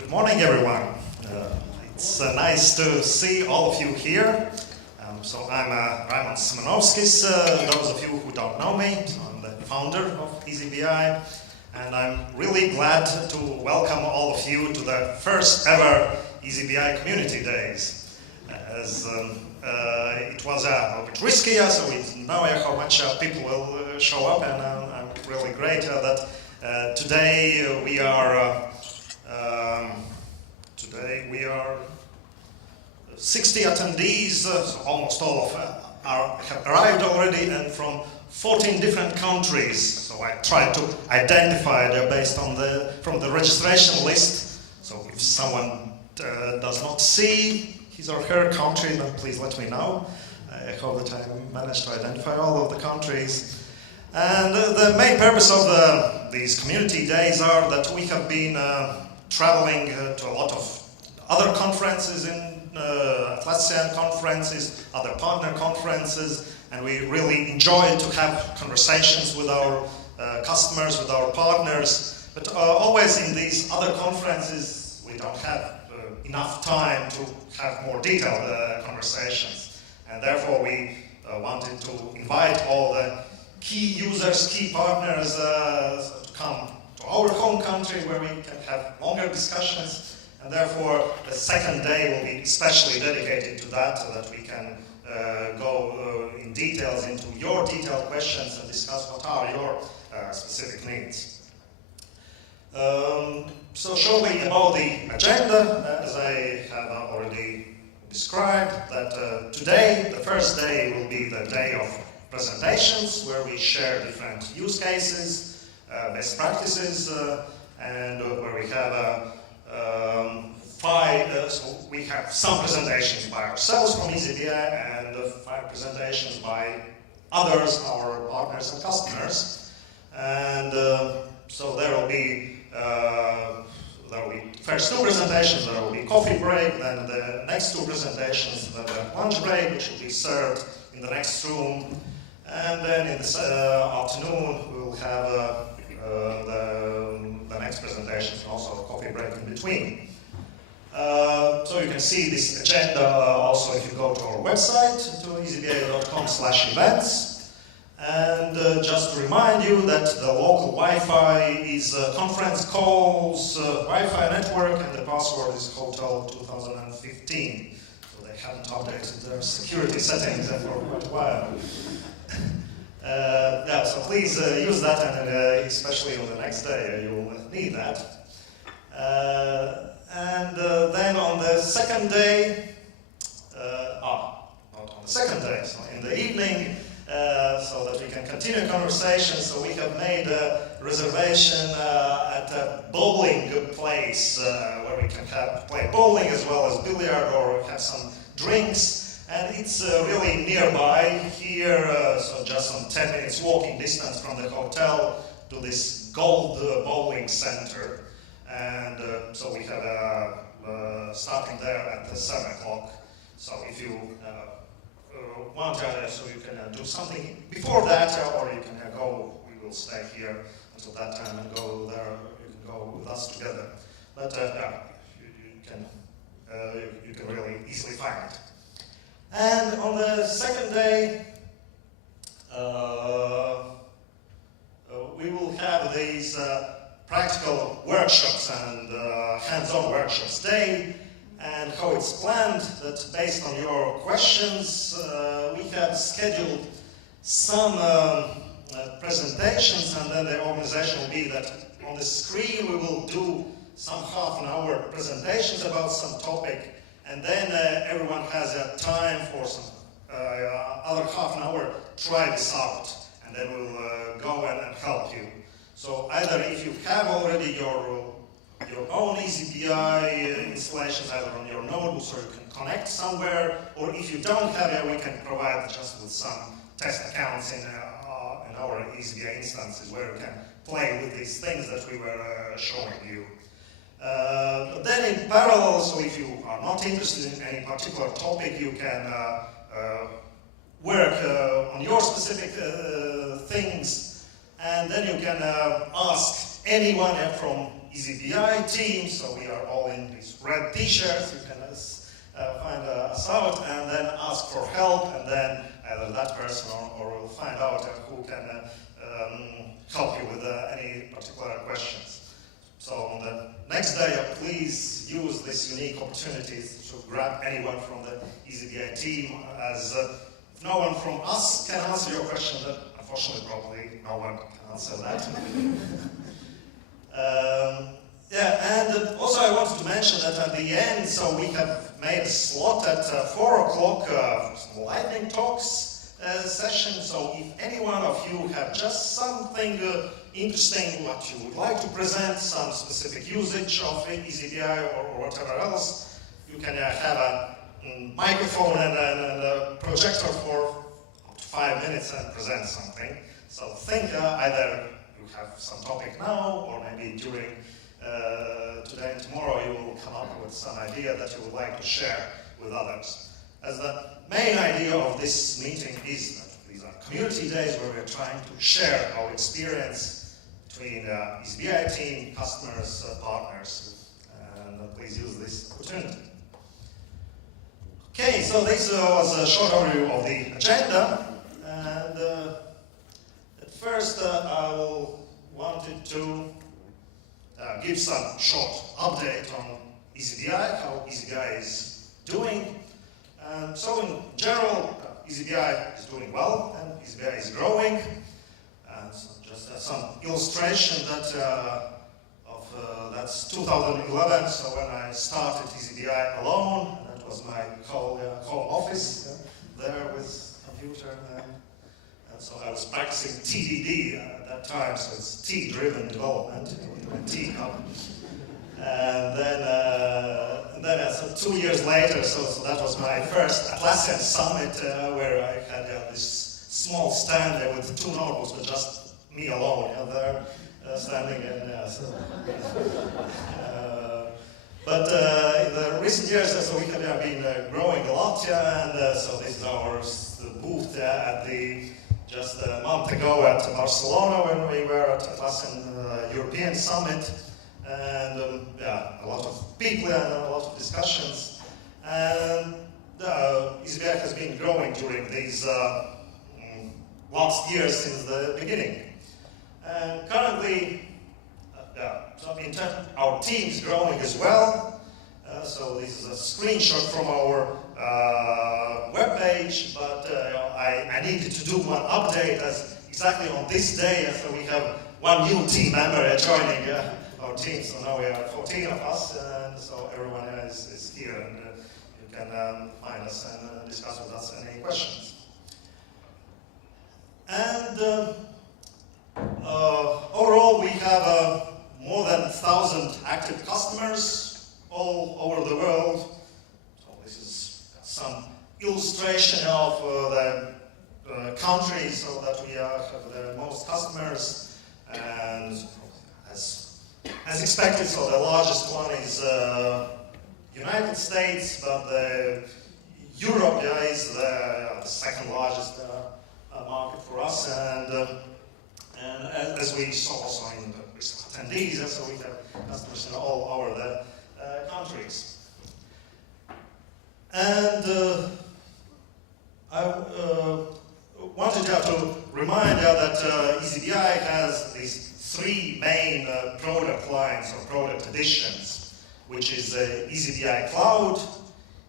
Good morning, everyone. It's nice to see all of you here. So I'm Raimonds Simanovskis. Those of you who don't know me, I'm the founder of eazyBI, and I'm really glad to welcome all of you to the first ever eazyBI Community Days. As it was a bit risky, so we know how much people will show up, and I'm really great that today we are 60 attendees, so almost all of have arrived already, and from 14 different countries. So I tried to identify based on from the registration list. So if someone does not see his or her country, then please let me know. I hope that I managed to identify all of the countries. And the main purpose of these community days are that we have been traveling to a lot of other conferences in Latvian conferences, other partner conferences, and we really enjoy to have conversations with our customers, with our partners. But always in these other conferences, we don't have enough time to have more detailed conversations. And therefore, we wanted to invite all the key users, key partners to come to our home country where we can have longer discussions. And therefore, the second day will be especially dedicated to that, so that we can go in details into your detailed questions and discuss what are your specific needs. So shortly about the agenda, as I have already described, that today, the first day, will be the day of presentations, where we share different use cases, best practices, and where we have so we have some presentations by ourselves from eazyBI and 5 presentations by others, our partners and customers. And so there will be first 2 presentations, there will be coffee break, then the next 2 presentations, then the lunch break, which will be served in the next room. And then in the afternoon, we will have the next presentations and also a coffee break in between. So you can see this agenda also if you go to our website, to eazybi.com/events. And just to remind you that the local Wi-Fi is conference calls, Wi-Fi network, and the password is Hotel 2015. So they haven't updated their security settings for quite a while. Yeah, so please use that, and especially on the next day, you will need that. And then on the second day, not on the second day, so in the evening, so that we can continue conversation, so we have made a reservation at a bowling place where we can play bowling as well as billiard or have some drinks. And it's really nearby here, so just on 10 minutes walking distance from the hotel to this Gold Bowling Center. And so we have starting there at 7 o'clock. So if you want so you can do something before that, or you can go, we will stay here until that time and go there, you can go with us together. But you can really easily find it. And on the second day, we will have these practical workshops and hands-on workshops day. And how it's planned, that based on your questions, we have scheduled some presentations, and then the organization will be that on the screen we will do some half-an-hour presentations about some topic. And then everyone has a time for some other half an hour, try this out, and then we'll go and help you. So either if you have already your own eazyBI installations, either on your notebooks or you can connect somewhere, or if you don't have it, we can provide just with some test accounts in our eazyBI instances where you can play with these things that we were showing you. But then in parallel, so if you are not interested in any particular topic, you can work on your specific things, and then you can ask anyone from eazyBI team, so we are all in these red t-shirts, you can find us out and then ask for help, and then either that person or we'll find out who can help you with any particular questions. So on the next day, please use this unique opportunity to grab anyone from the eazyBI team, as if no one from us can answer your question, then unfortunately probably no one can answer that. Yeah, and also I wanted to mention that at the end, so we have made a slot at 4 o'clock for some lightning talks session. So if any one of you have just something interesting what you would like to present, some specific usage of eazyBI or whatever else, you can have a microphone and a projector for up to 5 minutes and present something. So think either you have some topic now, or maybe during today and tomorrow you will come up with some idea that you would like to share with others. As the main idea of this meeting is that these are community days where we're trying to share our experience between eazyBI team, customers, partners, and please use this opportunity. Okay, so this was a short overview of the agenda, and at first I wanted to give some short update on eazyBI, how eazyBI is doing. So in general, eazyBI is doing well, and eazyBI is growing. So just some illustration that that's 2011. So when I started eazyBI alone, that was my home office there with computer, and so I was practicing TDD at that time. So it's T-driven development, T hub. And then so 2 years later, so that was my first Atlassian summit, where I had this small stand there with 2 notebooks, but just me alone there standing. But in the recent years, so we have been growing a lot, and so this is our booth at the just a month ago at Barcelona when we were at Atlassian European Summit. And yeah, a lot of people and a lot of discussions. And eazyBI has been growing during these last years since the beginning. And currently, so in terms, our team is growing as well. So this is a screenshot from our webpage, but I needed to do one update as exactly on this day. So we have one new team member joining our team, so now we are 14 of us, and so everyone is here, and you can find us and discuss with us any questions. And overall, we have more than 1,000 active customers all over the world. So this is some illustration of the countries so that we have the most customers, and as expected, so the largest one is United States, but Europe is the second largest market for us, and as we saw also in the attendees, so we have customers in all over the countries. And I wanted to remind you that eazyBI has these 3 main product lines or product additions, which is eazyBI Cloud,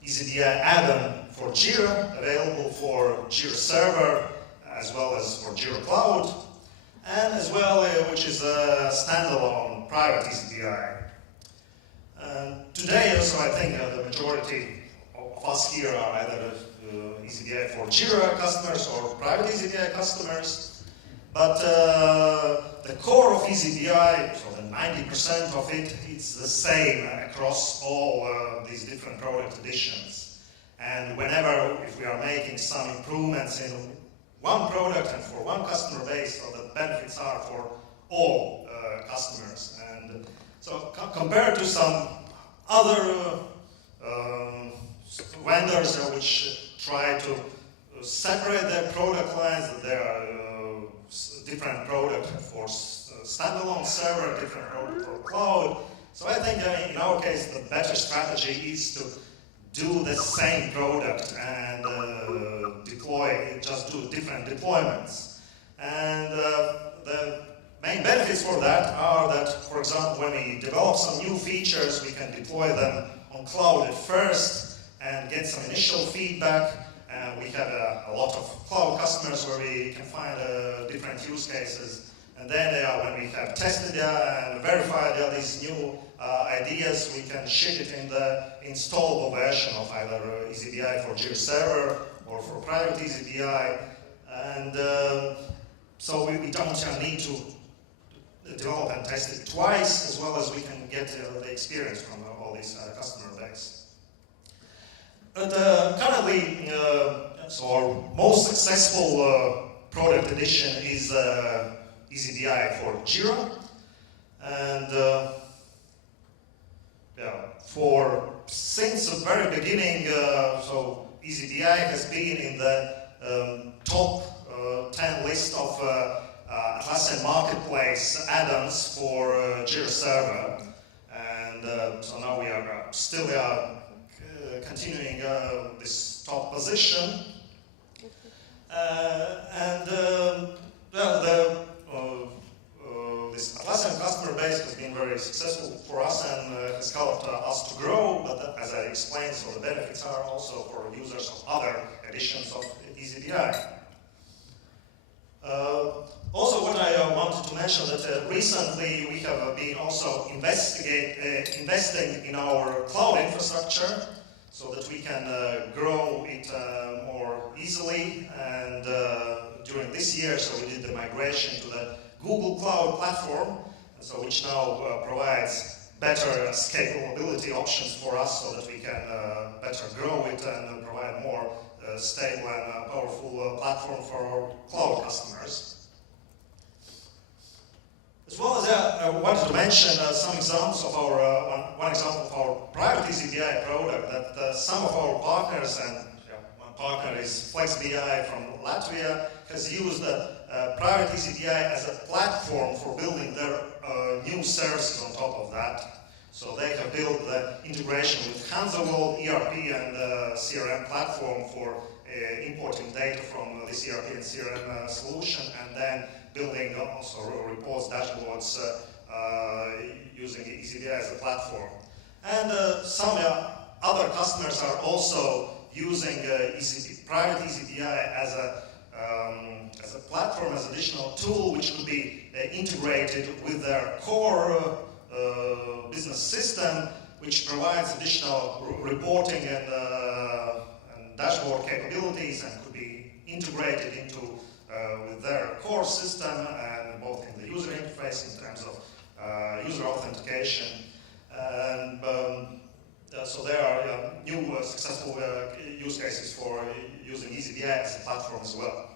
eazyBI add-on for Jira, available for Jira Server, as well as for Jira Cloud, and as well, which is a standalone private eazyBI. Today, also, I think the majority of us here are either eazyBI for Jira customers or private eazyBI customers. But the core of eazyBI, so the 90% of it, it's the same across all these different product editions. And whenever, if we are making some improvements in one product and for one customer base, so the benefits are for all customers. And so compared to some other vendors which try to separate their product lines, that there are different products for standalone server, different product for cloud. So I think in our case the better strategy is to do the same product and just do different deployments. And the main benefits for that are that, for example, when we develop some new features, we can deploy them on cloud at first and get some initial feedback. We have a lot of cloud customers where we can find different use cases. And then when we have tested and verified these new ideas, we can ship it in the installable version of either eazyBI for Jira Server or for private eazyBI. And so we don't need to develop and test it twice, as well as we can get the experience from all these customer base. But currently, so our most successful product edition is eazyBI for Jira. And since the very beginning, so eazyBI has been in the top 10 list of Atlassian Marketplace add-ons for Jira Server. And so now we are still continuing this top position. This Atlassian customer base has been very successful for us and has helped us to grow, but as I explained, so the benefits are also for users of other editions of eazyBI. Also, what I wanted to mention that recently we have been also investing in our cloud infrastructure so that we can grow it more easily. And during this year, so we did the migration to the Google Cloud Platform, so which now provides better scalability options for us so that we can better grow it and provide more stable and powerful platform for our cloud customers. As well as I wanted to mention some examples of our, one example of our private eazyBI product that some of our partners, and one partner is FlexBI from Latvia, has used private eazyBI as a platform for building their new services on top of that. So they have built the integration with HansaWorld ERP and CRM platform for importing data from this ERP and CRM solution, and then building also reports, dashboards using eazyBI as a platform. And some other customers are also using private eazyBI as a platform, as an additional tool, which could be integrated with their core business system, which provides additional reporting and dashboard capabilities, and could be integrated into with their core system, and both in the user interface in terms of user authentication. And so there are new successful use cases for using eazyBI as a platform as well.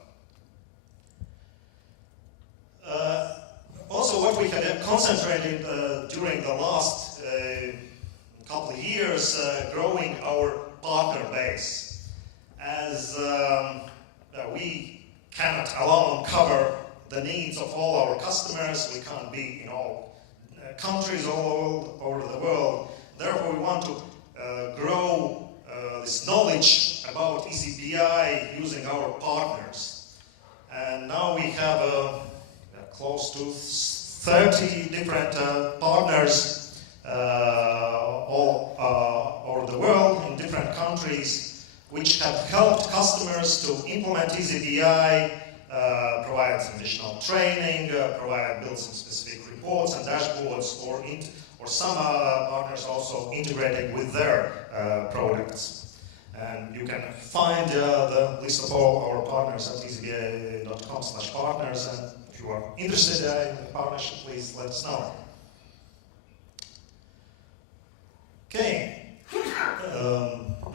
Also, what we have concentrated during the last couple of years, growing our partner base, as we cannot alone cover the needs of all our customers. We can't be in all countries all over the world. Therefore, we want to grow this knowledge about eazyBI using our partners. And now we have close to 30 different partners all over the world in different countries, which have helped customers to implement eazyBI, provide some additional training, build some specific reports and dashboards, or some partners also integrating with their products. And you can find the list of all our partners at eazybi.com/partners. And if you are interested in the partnership, please let us know. Okay.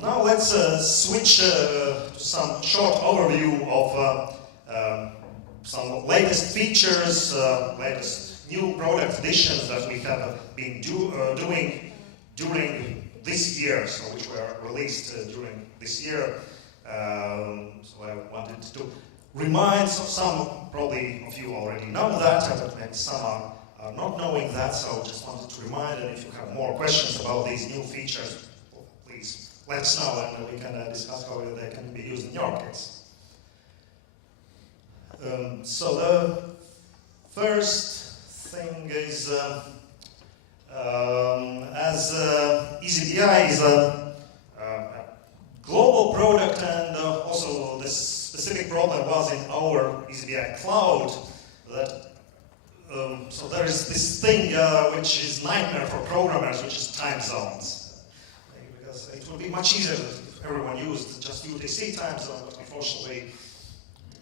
Now let's switch to some short overview of some latest features, latest new product additions that we have been doing during this year, so which were released during this year. So I wanted to reminds of some, probably of you already know that, but maybe some are not knowing that, so just wanted to remind, and if you have more questions about these new features, please let us know and we can discuss how they can be used in your case. So the first thing is, as eazyBI is a global product, and also this specific problem was in our eazyBI cloud, that so there is this thing which is nightmare for programmers, which is time zones. Because it would be much easier if everyone used just UTC time zone, but unfortunately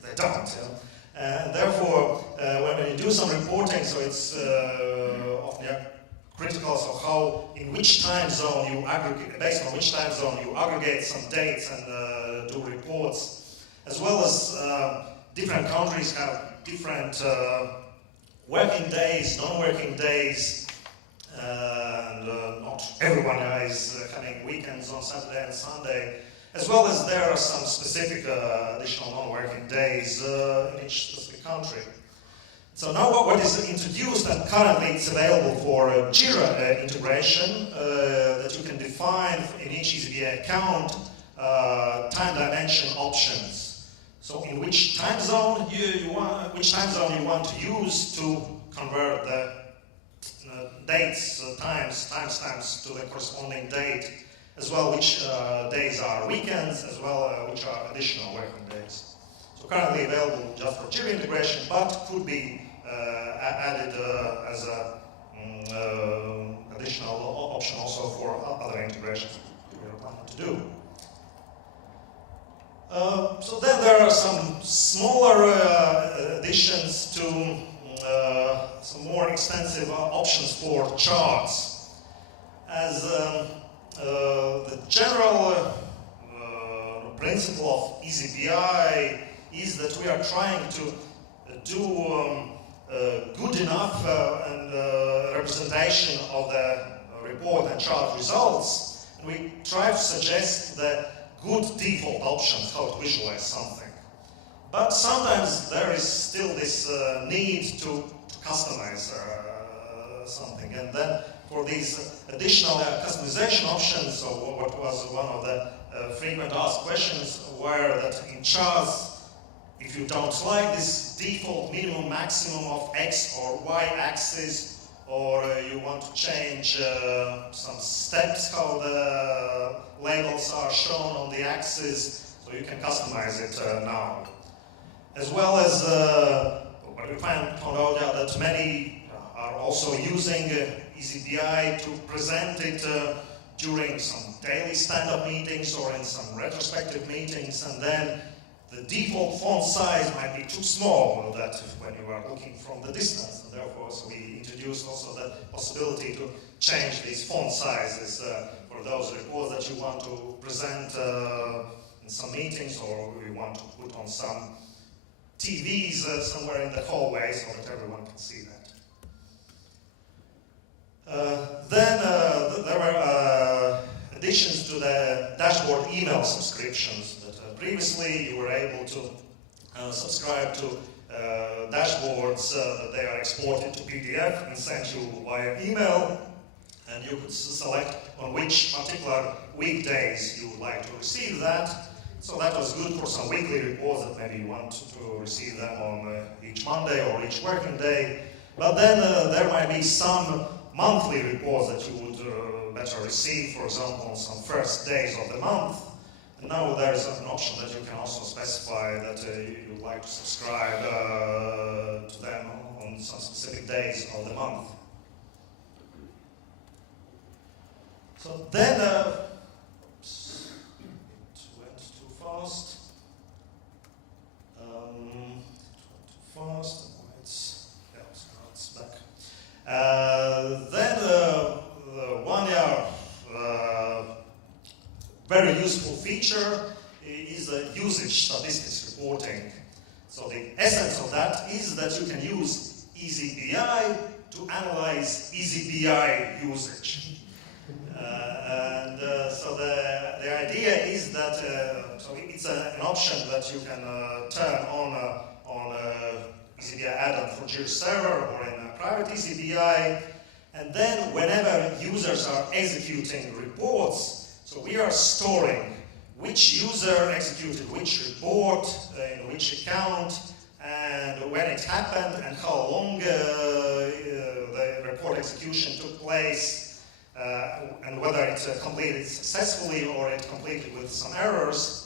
they don't. And therefore, when you do some reporting, so it's often critical, so how, in which time zone you aggregate, based on which time zone you aggregate some dates and do reports, as well as different countries have different working days, non-working days, and not everyone is having weekends on Saturday and Sunday, as well as there are some specific additional non-working days in each specific country. So now what is introduced, and currently it's available for Jira integration, that you can define in each eazyBI account time dimension options. So in which time zone you want to use to convert the dates, timestamps to the corresponding date, as well which days are weekends, as well which are additional working days. So currently available just for Jira integration, but could be added as an additional option also for other integrations we are planning to do. So then there are some smaller additions to some more extensive options for charts. As the general principle of eazyBI is that we are trying to do good enough representation of the report and chart results, and we try to suggest the good default options how to visualize something. But sometimes there is still this need to customize something, and then for these additional customization options, so what was one of the frequent asked questions were that in charts, if you don't like this default minimum maximum of X or Y axis, or you want to change some steps how the labels are shown on the axis, so you can customize it now. As well as what we found out that many are also using eazyBI to present it during some daily stand-up meetings or in some retrospective meetings, and then the default font size might be too small that when you are looking from the distance, and therefore so we introduced also the possibility to change these font sizes for those reports that you want to present in some meetings, or we want to put on some TVs somewhere in the hallway so that everyone can see that. Then there were additions to the dashboard email subscriptions. Previously, you were able to subscribe to dashboards that they are exported to PDF and sent you via email, and you could select on which particular weekdays you would like to receive that. So that was good for some weekly reports that maybe you want to receive them on each Monday or each working day. But then there might be some monthly reports that you would better receive, for example, on some first days of the month. And now there's an option that you can also specify that you would like to subscribe to them on some specific days of the month. So then, oops, it went too fast. It's back. Then one very useful feature is the usage statistics reporting. So the essence of that is that you can use eazyBI to analyze eazyBI usage. So the idea is that so it's an option that you can turn on eazyBI add-on for Jira Server or in a private eazyBI, and then whenever users are executing reports, so we are storing which user executed which report in which account, and when it happened, and how long the report execution took place, and whether it completed successfully or it completed with some errors.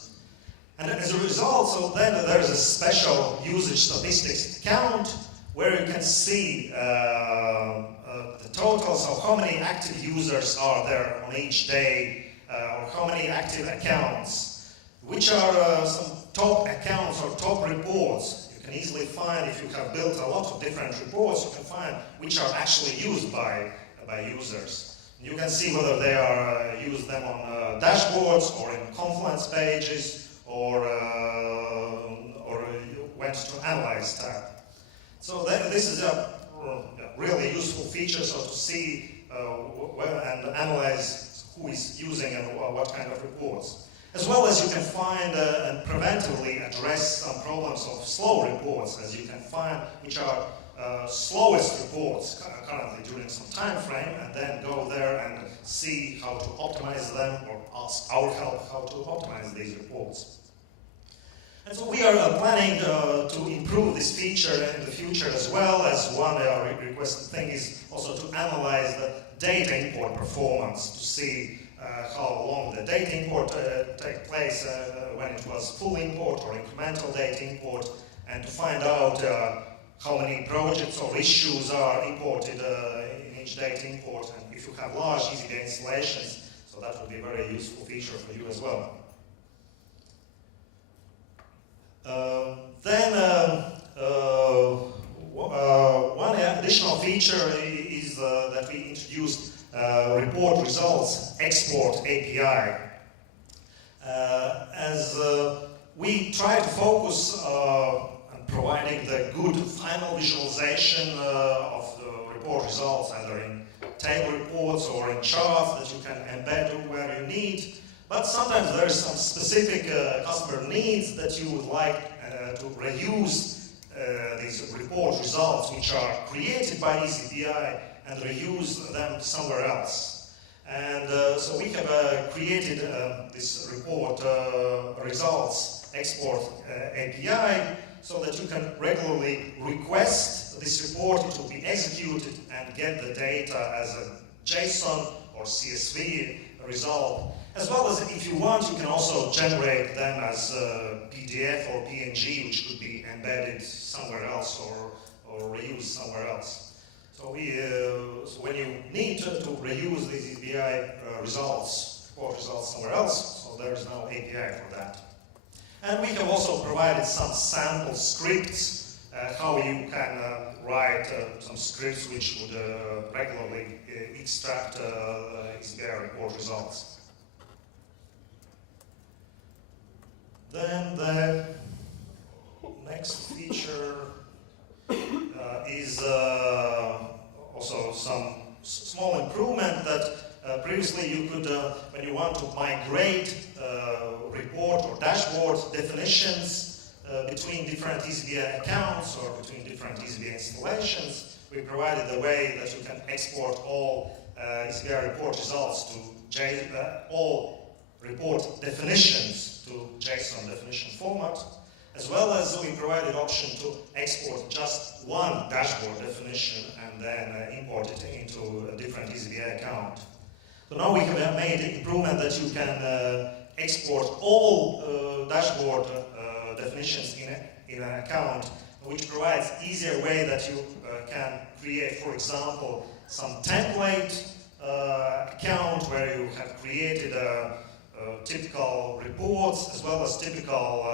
And as a result, so then there's a special usage statistics account where you can see the totals of how many active users are there on each day, or how many active accounts, which are some top accounts or top reports. You can easily find, if you have built a lot of different reports, you can find which are actually used by users. You can see whether they are use them on dashboards or in Confluence pages, or went to Analyze tab. So this is a really useful feature, so to see and analyze who is using and what kind of reports. As well as you can find and preventively address some problems of slow reports, as you can find which are slowest reports currently during some time frame, and then go there and see how to optimize them or ask our help how to optimize these reports. And so we are planning to improve this feature in the future, as well as one requested thing is also to analyze the data import performance to see how long the data import take place, when it was full import or incremental data import, and to find out how many projects or issues are imported in each data import, and if you have large eazyBI installations, so that would be a very useful feature for you as well. One additional feature is that we introduced report results export API. As we try to focus on providing the good final visualization of the report results, either in table reports or in charts that you can embed where you need. But sometimes there are some specific customer needs that you would like to reuse these report results, which are created by eazyBI, and reuse them somewhere else. And so we have created this report results export API, so that you can regularly request this report to be executed and get the data as a JSON or CSV result. As well as, if you want, you can also generate them as PDF or PNG, which could be embedded somewhere else or reused somewhere else. So when you need to reuse these eazyBI report results somewhere else, so there is no API for that. And we have also provided some sample scripts, how you can write some scripts which would regularly extract eazyBI report results. Then the next feature is also some small improvement that previously you could, when you want to migrate report or dashboard definitions between different eazyBI accounts or between different eazyBI installations, we provided the way that you can export all eazyBI report results to all report definitions to JSON definition format, as well as we provided option to export just one dashboard definition and then import it into a different eazyBI account. So now we have made an improvement that you can export all dashboard definitions in an account, which provides easier way that you can create, for example, some template account where you have created typical reports as well as typical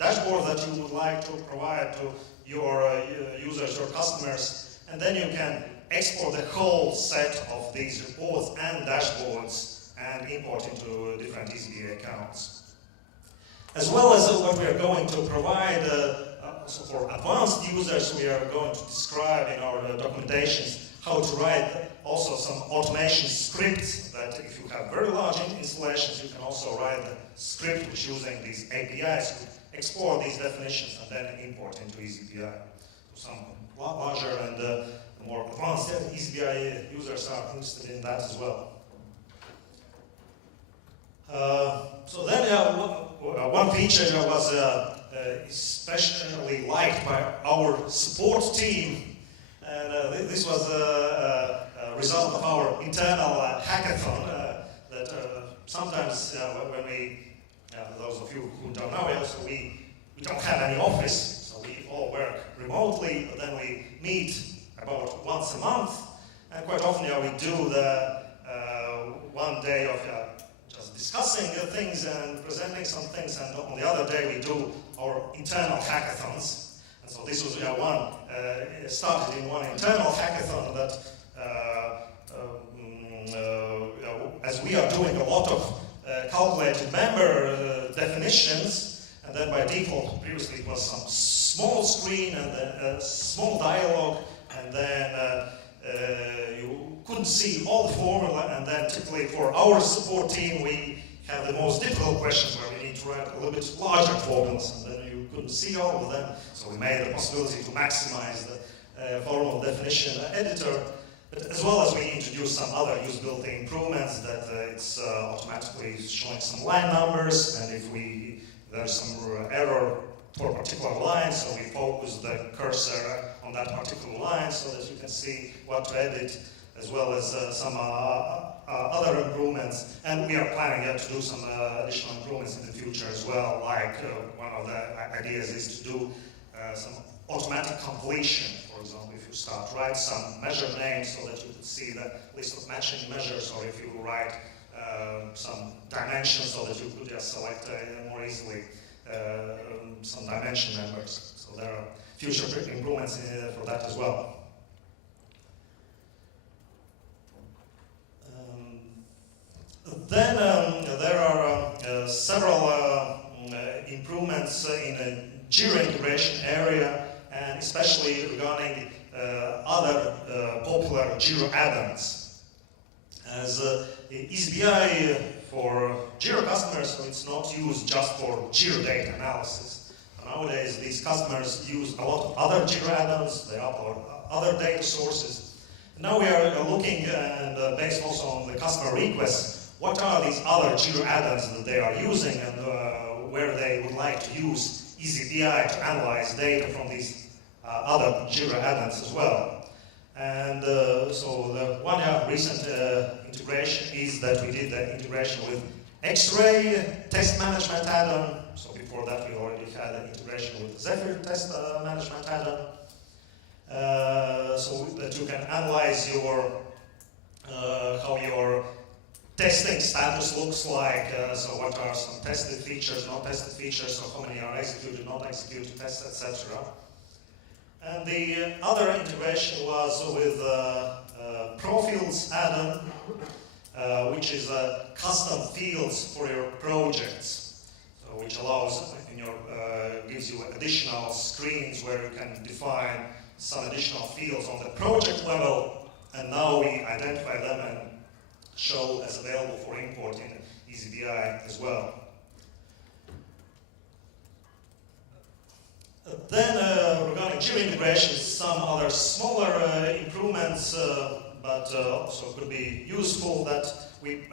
dashboards that you would like to provide to your users, your customers, and then you can export the whole set of these reports and dashboards and import into different eazyBI accounts. As well as what we are going to provide also for advanced users, we are going to describe in our documentations how to write also some automation scripts that if you have very large installations, you can also write the script which using these APIs to explore these definitions and then import into eazyBI. So some larger and more advanced eazyBI users are interested in that as well. So then one feature was especially liked by our support team, and this was a result of our internal hackathon that sometimes when we, those of you who don't know, so we don't have any office, so we all work remotely, but then we meet about once a month, and quite often we do the one day of just discussing things and presenting some things, and on the other day we do our internal hackathons. And so this was one, started in one internal hackathon that, as we are doing a lot of calculated member definitions, and then by default, previously it was some small screen and then a small dialogue, and then you couldn't see all the formula, and then typically for our support team we have the most difficult questions where we need to write a little bit larger formulas, and then you couldn't see all of them, so we made a possibility to maximize the formal definition editor, but as well as we introduced some other usability improvements that it's automatically showing some line numbers, and if there's some error for a particular line, so we focus the cursor on that particular line so that you can see what to edit, as well as some other improvements. And we are planning to do some additional improvements in the future as well, like one of the ideas is to do some automatic completion. For example, if you start write some measure names so that you can see the list of matching measures, or if you write some dimensions so that you could just select more easily some dimension members. So there are future improvements for that as well. Then there are several improvements in the Jira integration area, and especially regarding other popular Jira add-ons. As eazyBI for Jira customers, so it's not used just for Jira data analysis. Nowadays, these customers use a lot of other Jira add-ons, they upload other data sources. Now we are looking, and based also on the customer requests, what are these other Jira add-ons that they are using, and where they would like to use eazyBI to analyze data from these other Jira add-ons as well. And so the one recent integration is that we did the integration with X-Ray test management add-on. So before that we already had an integration with Zephyr test management add-on. So that you can analyze your how your testing status looks like. So what are some tested features, not tested features, so how many are executed, not executed tests, etc. And the other integration was with Profiles add-on, which is custom fields for your projects, so which allows gives you additional screens where you can define some additional fields on the project level, and now we identify them and show as available for import in eazyBI as well. Then regarding Jira integration, some other smaller improvements, but also could be useful, that we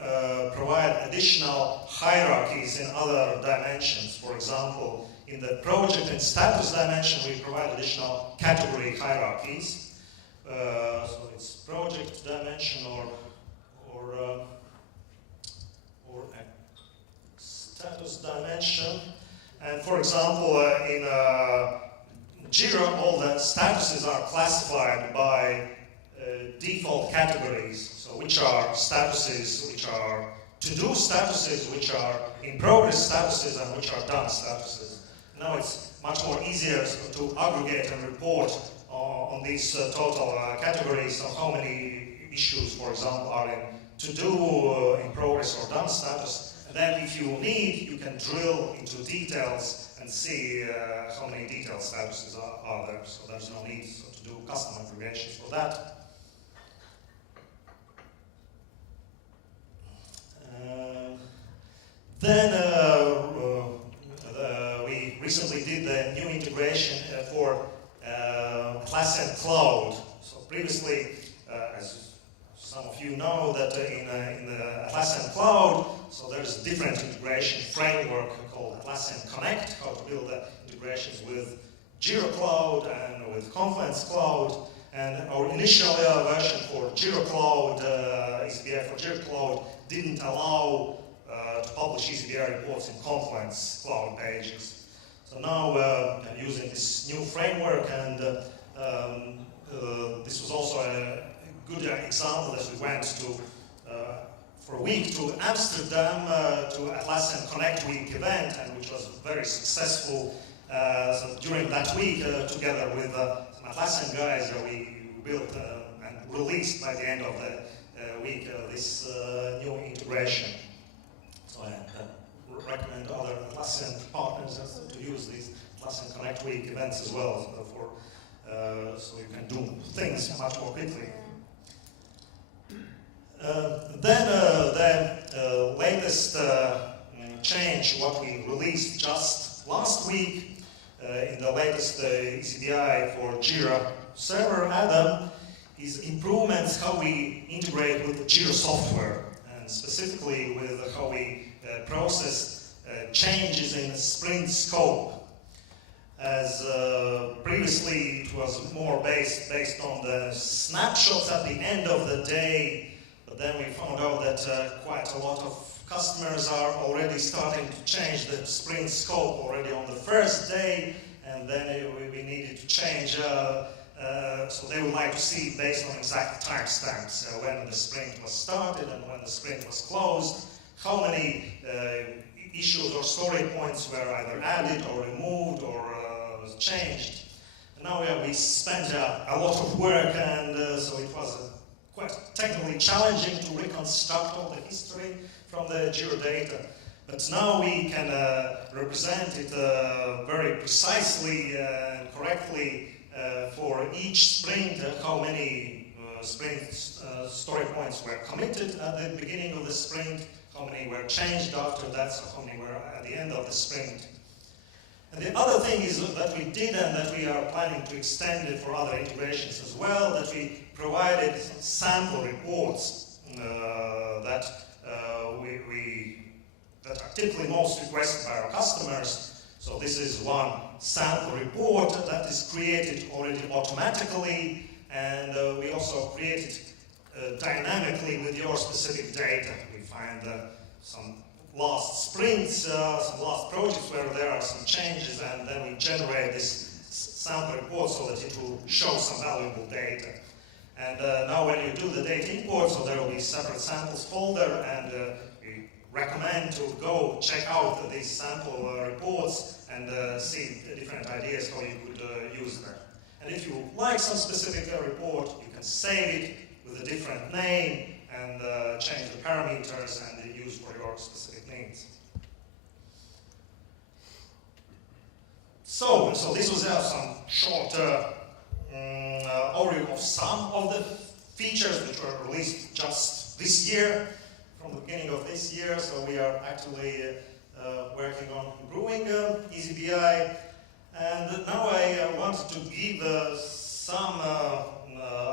provide additional hierarchies in other dimensions. For example, in the project and status dimension, we provide additional category hierarchies. So it's project dimension or status dimension. And for example, in Jira, all the statuses are classified by default categories. So which are statuses, which are to-do statuses, which are in progress statuses, and which are done statuses. Now it's much more easier to aggregate and report on these total categories. So how many issues, for example, are in to-do, in progress, or done status. And then if you need, you can drill into details and see how many detailed statuses are there. So there's no need to do custom aggregations for that. Then we recently did the new integration for Atlassian Cloud. So previously, as some of you know, that in the Atlassian Cloud, so there's a different integration framework called Atlassian Connect, how to build integrations with Jira Cloud and with Confluence Cloud. And our initial version for Jira Cloud, eazyBI for Jira Cloud, didn't allow to publish eazyBI reports in Confluence Cloud pages. So now I'm using this new framework, and this was also a good example that we went to for a week to Amsterdam to Atlassian Connect Week event, and which was very successful. So during that week, together with some Atlassian guys, we built and released by the end of the week this new integration. So I recommend other Atlassian partners to use these Atlassian Connect Week events as well, so you can do things much more quickly. Then the latest change, what we released just last week in the latest eazyBI for Jira server add-on, is improvements how we integrate with Jira software, and specifically with how we process changes in sprint scope. As previously it was more based on the snapshots at the end of the day, but then we found out that quite a lot of customers are already starting to change the sprint scope already on the first day, and then we needed to change, so they would like to see based on exact timestamps when the sprint was started and when the sprint was closed, how many issues or story points were either added or removed or changed. And now we spent a lot of work, and so it was quite technically challenging to reconstruct all the history from the Jira data. But now we can represent it very precisely and correctly for each sprint, how many sprint story points were committed at the beginning of the sprint, how many were changed after that, so how many were at the end of the sprint. And the other thing is that we did, and that we are planning to extend it for other integrations as well, that we provided some sample reports that that are typically most requested by our customers. So this is one sample report that is created already automatically, and we also create it dynamically with your specific data. We find some last sprints, some last projects where there are some changes, and then we generate this sample report so that it will show some valuable data. And now when you do the data import, so there will be separate samples folder, and we recommend to go check out these sample reports and see the different ideas how you could use them. And if you like some specific report, you can save it with a different name and change the parameters and use for your specific needs. So this was some short overview of some of the features which were released just this year, from the beginning of this year. So we are actively working on improving eazyBI. And now I wanted to give some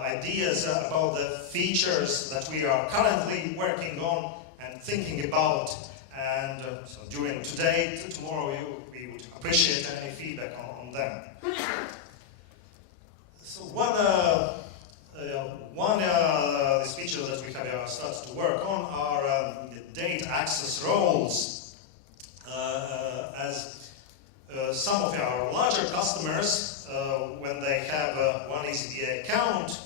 ideas about the features that we are currently working on and thinking about. And so during today, tomorrow, we would appreciate any feedback on them. So one these features that we have started to work on are the data access roles. As some of our larger customers, when they have one eazyBI account,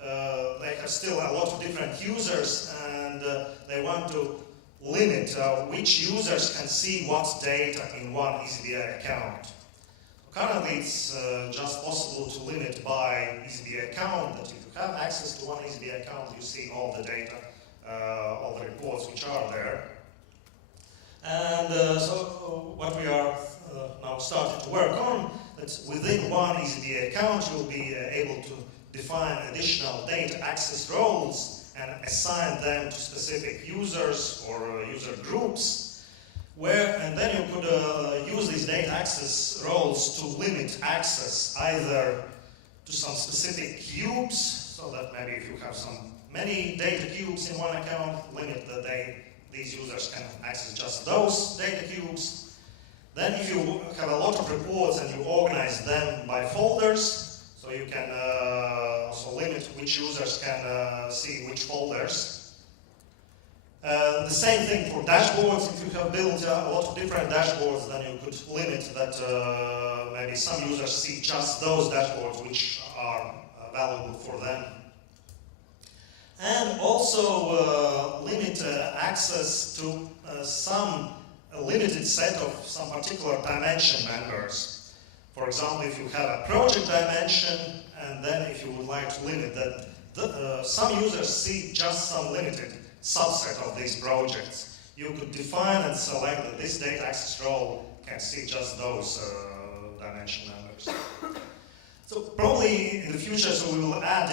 they have still a lot of different users, and they want to limit which users can see what data in one eazyBI account. Currently, it's just possible to limit by eazyBI account, that if you have access to one eazyBI account, you see all the data, all the reports which are there. And so what we are now starting to work on, that within one eazyBI account, you'll be able to define additional data access roles and assign them to specific users or user groups. and then you could use these data access roles to limit access either to some specific cubes, so that maybe if you have many data cubes in one account, limit that these users can access just those data cubes. Then if you have a lot of reports and you organize them by folders, so you can also limit which users can see which folders. The same thing for dashboards. If you have built a lot of different dashboards, then you could limit that maybe some users see just those dashboards which are valuable for them. And also limit access to some limited set of some particular dimension members. For example, if you have a project dimension, and then if you would like to limit that, some users see just some limited subset of these projects, you could define and select that this data access role can see just those dimension members. So probably in the future, so we will add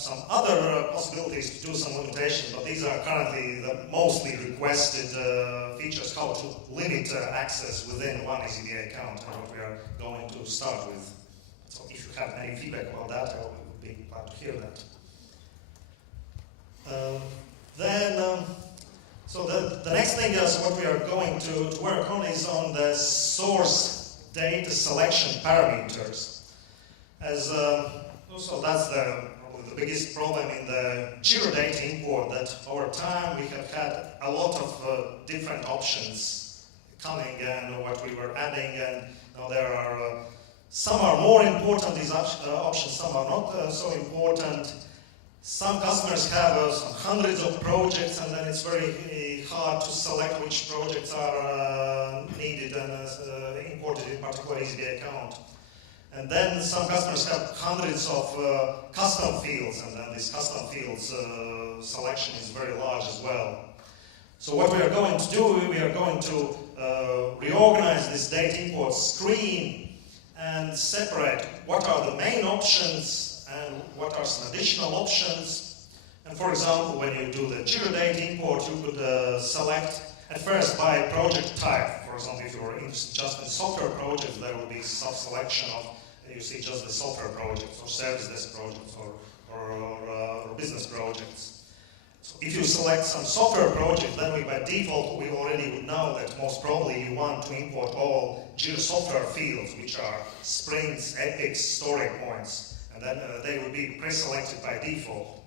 some other possibilities to do some limitations, but these are currently the mostly requested features, how to limit access within one eazyBI account, and what we are going to start with. So if you have any feedback about that, I would be glad to hear that. So the next thing is what we are going to work on is on the source data selection parameters. So that's probably the biggest problem in the Jira data import, that over time we have had a lot of different options coming and what we were adding, and now there are some are more important, these options, some are not so important. Some customers have some hundreds of projects, and then it's very hard to select which projects are needed and imported in particular eazyBI account. And then some customers have hundreds of custom fields, and then this custom fields selection is very large as well. So what we are going to do, we are going to reorganize this data import screen and separate what are the main options and what are some additional options. And for example, when you do the Jira data import, you could select at first by project type. For example, if you are interested just in software projects, there will be self-selection of, you see just the software projects or service desk projects or business projects. So if you select some software project, then by default we already would know that most probably you want to import all Jira software fields, which are sprints, epics, story points. And then they will be pre-selected by default.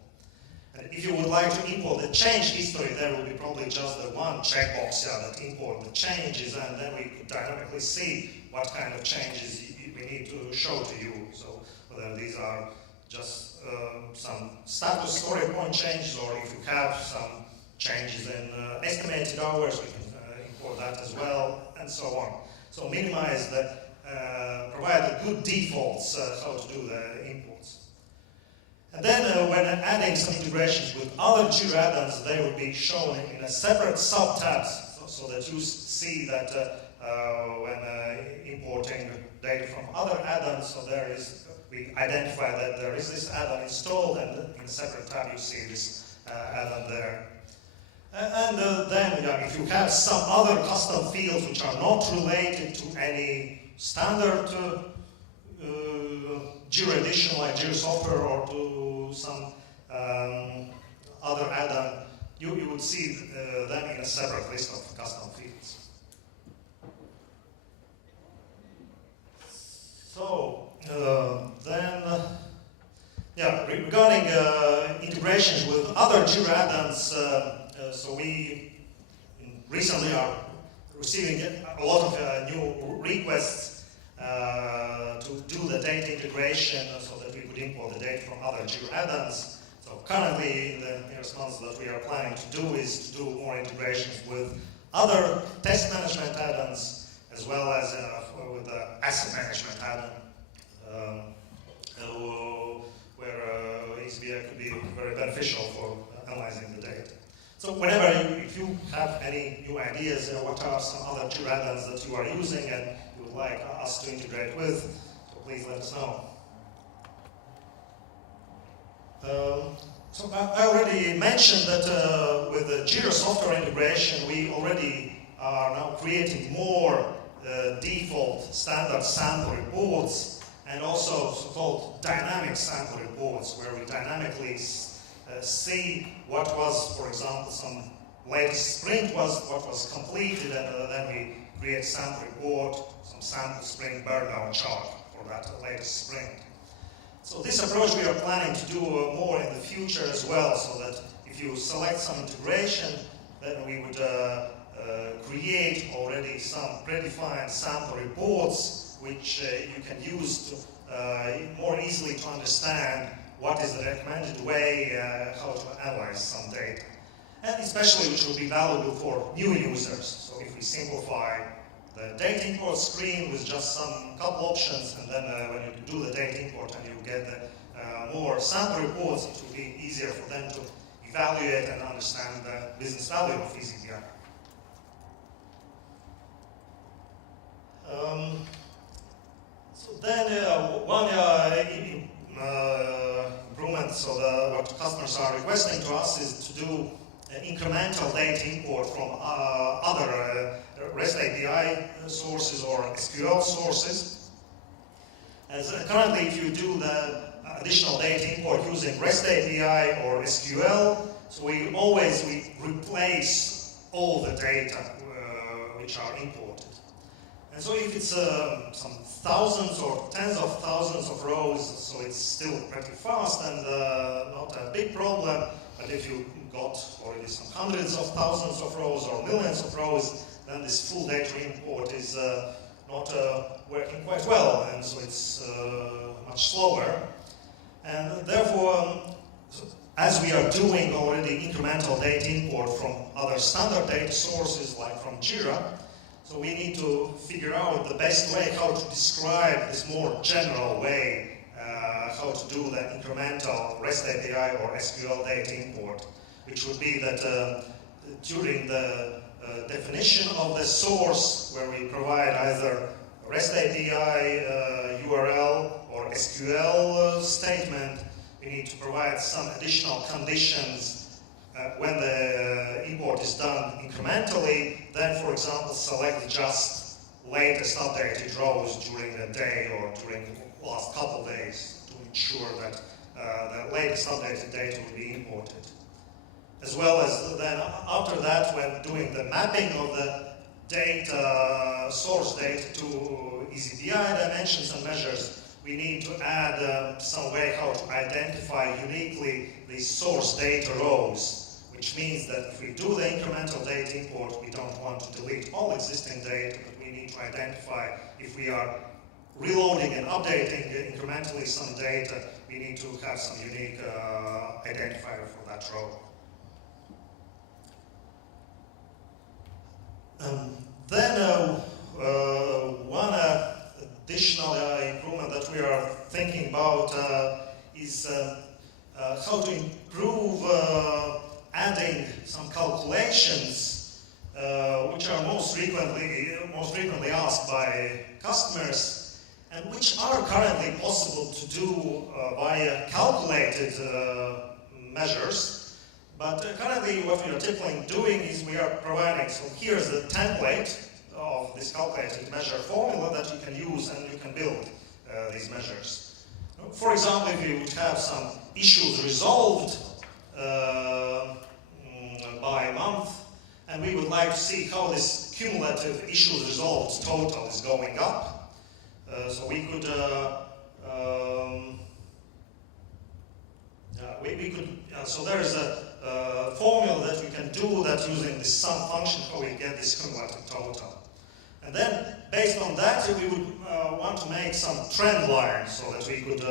And if you would like to import the change history, there will be probably just the one checkbox that import the changes, and then we could dynamically see what kind of changes we need to show to you. So whether these are just some status story point changes, or if you have some changes in estimated hours, we can import that as well, and so on. So minimize the provide the good defaults how to do the imports. And then when adding some integrations with other Jira add-ons, they will be shown in a separate sub-tabs, so that you see that when importing data from other add-ons, so we identify that there is this add-on installed, and in a separate tab you see this add-on there. And then if you have some other custom fields which are not related to any standard Jira edition like Jira software, or to some other add-on, you would see them in a separate list of custom fields. So regarding integrations with other Jira add-ons, so we recently are receiving a lot of new requests to do the data integration so that we could import the data from other Jira add-ons. So currently, in response that we are planning to do is to do more integrations with other test management add-ons, as well as with the asset management add-on, where eazyBI could be very beneficial for analyzing the data. So if you have any new ideas, what are some other Jira add-ons that you are using and you would like us to integrate with, so please let us know. So I already mentioned that with the Jira software integration, we already are now creating more default standard sample reports and also so-called dynamic sample reports, where we dynamically see what was, for example, some latest sprint was, what was completed, and then we create sample report, some sample sprint burn-down chart for that latest sprint. So this approach we are planning to do more in the future as well, so that if you select some integration, then we would create already some predefined sample reports which you can use to more easily to understand what is the recommended way how to analyze some data. And especially which will be valuable for new users. So if we simplify the data import screen with just some couple options, and then when you do the data import and you get the more sample reports, it will be easier for them to evaluate and understand the business value of eazyBI. So then one improvement, so what customers are requesting to us is to do incremental data import from other REST API sources or SQL sources. As currently, if you do the additional data import using REST API or SQL, so we replace all the data which are imported. And so if it's some thousands or tens of thousands of rows, so it's still pretty fast and not a big problem. But if you got already some hundreds of thousands of rows or millions of rows, then this full data import is not working quite well, and so it's much slower. And therefore, as we are doing already incremental data import from other standard data sources, like from Jira, so we need to figure out the best way how to describe this more general way how to do the incremental REST API or SQL data import, which would be that during the definition of the source, where we provide either REST API URL or SQL statement, we need to provide some additional conditions when the import is done incrementally. Then, for example, select just latest updated rows during the day or during the last couple days to ensure that the latest updated data will be imported. As well as then after that, when doing the mapping of the data, source data to eazyBI dimensions and measures, we need to add some way how to identify uniquely these source data rows, which means that if we do the incremental data import, we don't want to delete all existing data, but we need to identify if we are reloading and updating incrementally some data, we need to have some unique identifier for that row. Then one additional improvement that we are thinking about is how to improve adding some calculations which are most frequently asked by customers and which are currently possible to do via calculated measures. But currently what we are typically doing is we are providing, so here's the template of this calculated measure formula that you can use and you can build these measures. For example, if you would have some issues resolved by month, and we would like to see how this cumulative issues resolved total is going up, so we could so there is a formula that we can do that using this sum function, how we get this cumulative total. And then, based on that, we would want to make some trend lines so that we could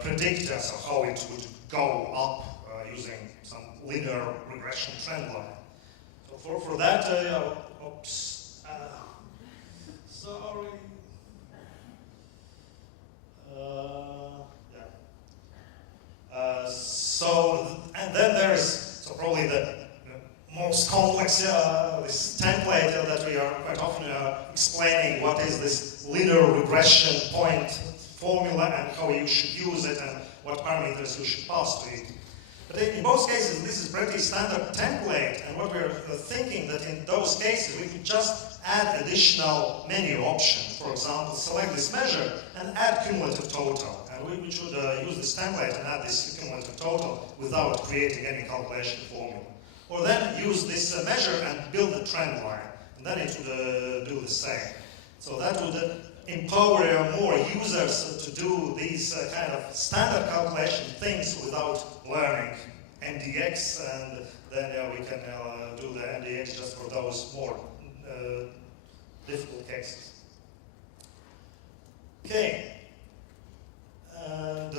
predict so how it would go up using some linear regression trend line. So for that, oops, sorry. And then there's probably the most complex this template that we are quite often explaining what is this linear regression point formula and how you should use it and what parameters you should pass to it. But in both cases, this is pretty standard template, and what we're thinking that in those cases we could just add additional menu options. For example, select this measure and add cumulative total. And we should use this template and add this cumulative total without creating any calculation formula. Or then use this measure and build a trend line, and then it would do the same. So that would empower more users to do these kind of standard calculation things without learning MDX, and then we can do the MDX just for those more difficult cases. Okay, and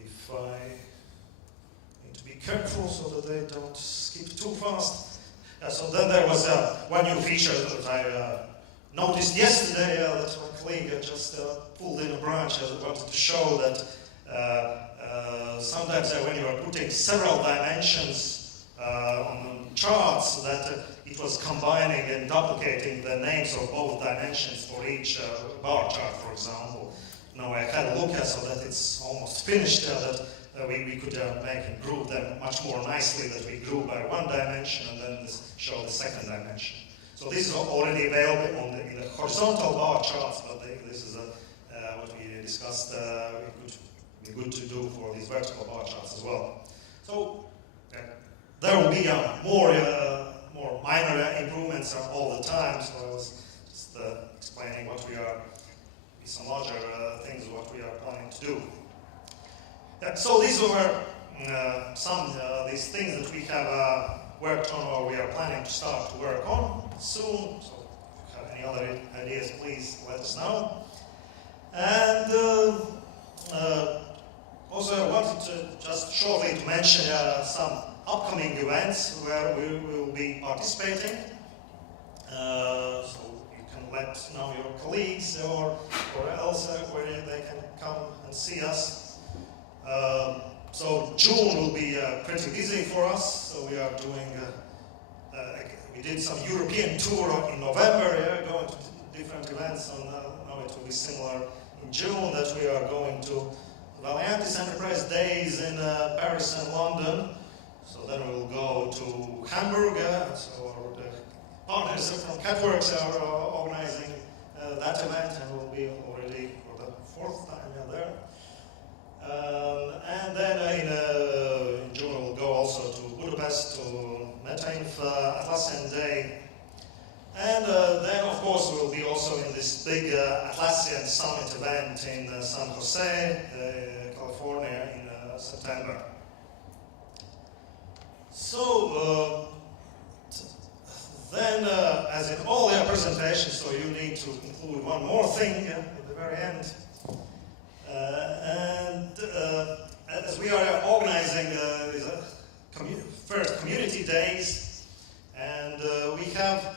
if I need to be careful so that they don't skip too fast. So then there was one new feature that I noticed yesterday that my colleague just pulled in a branch. I wanted to show that sometimes when you are putting several dimensions on charts, that it was combining and duplicating the names of both dimensions for each bar chart, for example. Now I had a look at so that it's almost finished, that we could make and group them much more nicely, that we group by one dimension and then show the second dimension. So this is already available in the horizontal bar charts, but this is what we discussed. It could be good to do for these vertical bar charts as well. So there will be more minor improvements all the time. So I was just explaining what we are, some larger things, what we are planning to do. So these were some these things that we have worked on, or we are planning to start to work on soon. So if you have any other ideas, please let us know. And also I wanted to just shortly to mention some upcoming events where we will be participating. So you can let know your colleagues or else where they can come and see us. So June will be pretty busy for us. So we are doing, we did some European tour in November, going to different events, and now it will be similar in June, that we are going to Valiantis Enterprise Days in Paris and London. So then we will go to Hamburg, so the partners from CatWorks are organizing that event, and we'll be already for the fourth time there. And then in June we'll go also to Budapest, to MetaInf Atlassian Day. And then of course we'll be also in this big Atlassian Summit event in San Jose, California in September. So then, as in all their presentations, so you need to include one more thing at the very end. As we are organizing these first community days, and we have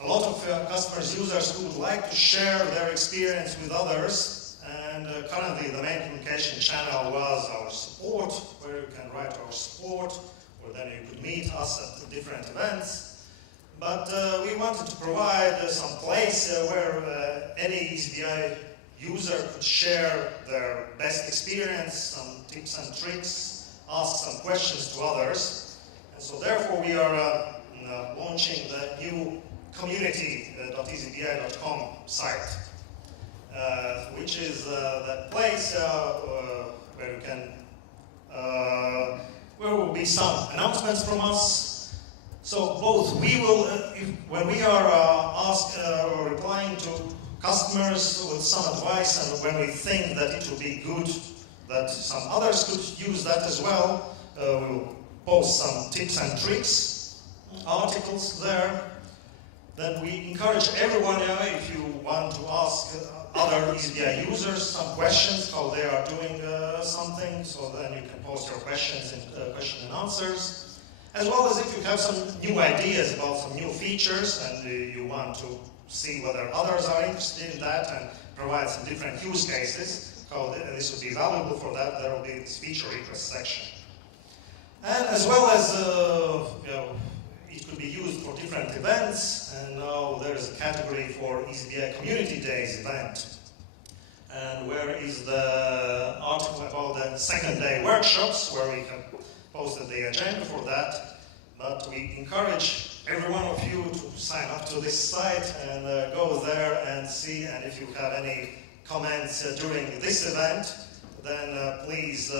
a lot of customers, users who would like to share their experience with others, and currently the main communication channel was our support, where you can write our support, or then you could meet us at different events. But we wanted to provide some place where any eazyBI user could share their best experience, some tips and tricks, ask some questions to others. And so therefore we are launching the new community.eazybi.com site, which is that place where you can, where will be some announcements from us. So both we will, when we are asked or replying to customers with some advice, and when we think that it will be good that some others could use that as well, we will post some tips and tricks articles there. Then we encourage everyone, if you want to ask other eazyBI users some questions, how they are doing something, so then you can post your questions in question and answers. As well as if you have some new ideas about some new features and you want to see whether others are interested in that and provide some different use cases, how this would be valuable for that, there will be this feature request section. And as well as, it could be used for different events, and now there is a category for eazyBI Community Days event. And where is the article about the second day workshops, where we have posted the agenda for that. But we encourage every one of you to sign up to this site and go there and see. And if you have any comments during this event, then please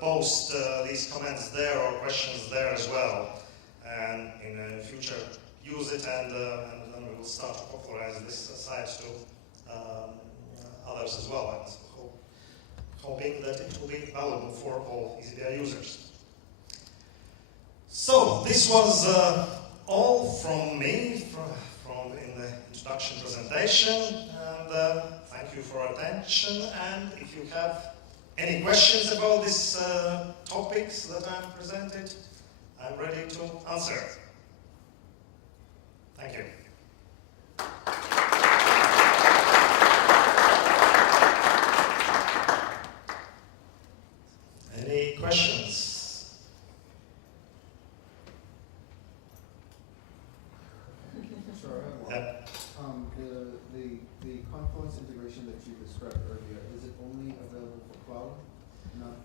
post these comments there or questions there as well. And in the future, use it, and then we will start to popularize this site to others as well, and hoping that it will be valuable for all eazyBI users. So this was all from me in the introduction presentation, and thank you for your attention. And if you have any questions about these topics that I'm presented, I'm ready to answer. Thank you. Any questions? Sure, I have one. Yeah. The Confluence integration that you described earlier, is it only available for cloud, not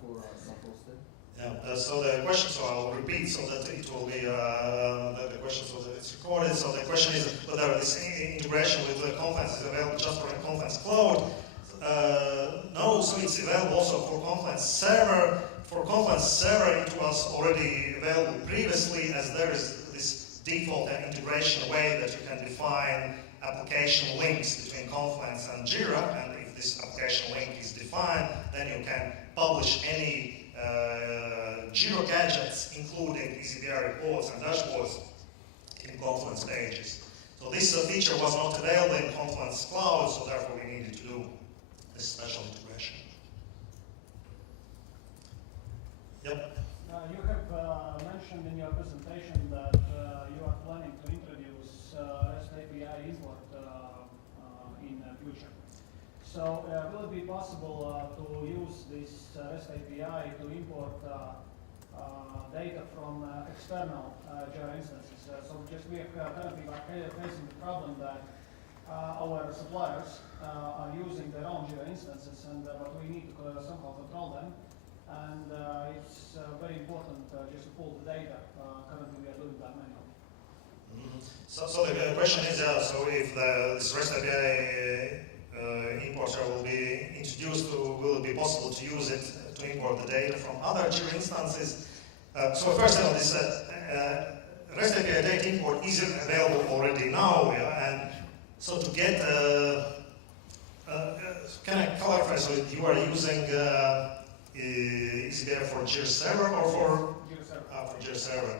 for self-hosted? Yeah. So the question, so I'll repeat so that it will be the question, so that it's recorded. So the question is whether this integration with the Confluence is available just for the Confluence Cloud. No, so it's available also for Confluence Server. For Confluence Server, it was already available previously, as there is this default integration way that you can define application links between Confluence and Jira, and if this application link is defined, then you can publish any Jira gadgets, including eazyBI reports and dashboards in Confluence pages. So this feature was not available in Confluence Cloud, so therefore we needed to do this special integration. Yep. You have mentioned in your presentation that you are planning to introduce REST API import in the future. So will it be possible to use this REST API to import data from external Jira instances? So just we are currently facing the problem that our suppliers are using their own Jira instances, and but we need to somehow control them. And it's very important just to pull the data. Currently, we are doing that manually. Mm-hmm. So the question is, so if this REST API importer will be introduced, will it be possible to use it to import the data from other Jira instances? So first of all, this REST API data import is available already now, and so to get, can I clarify? So you are using eazyBI for Jira Server or for Jira Server? For Jira Server.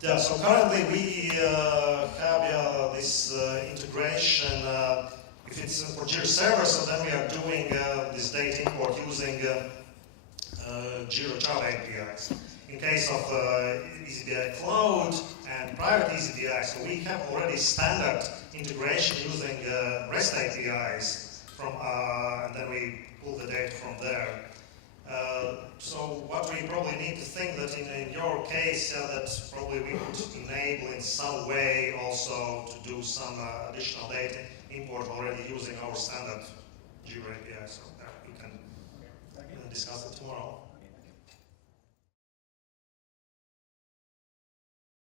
Yeah. So currently we have this integration. If it's for Jira Server, so then we are doing this data import using Jira Java APIs. In case of eazyBI Cloud and private eazyBI, so we have already standard integration using REST APIs. And then we pull the data from there. So what we probably need to think that in your case, that probably we could enable in some way also to do some additional data import already using our standard Jira API. So we can discuss it tomorrow.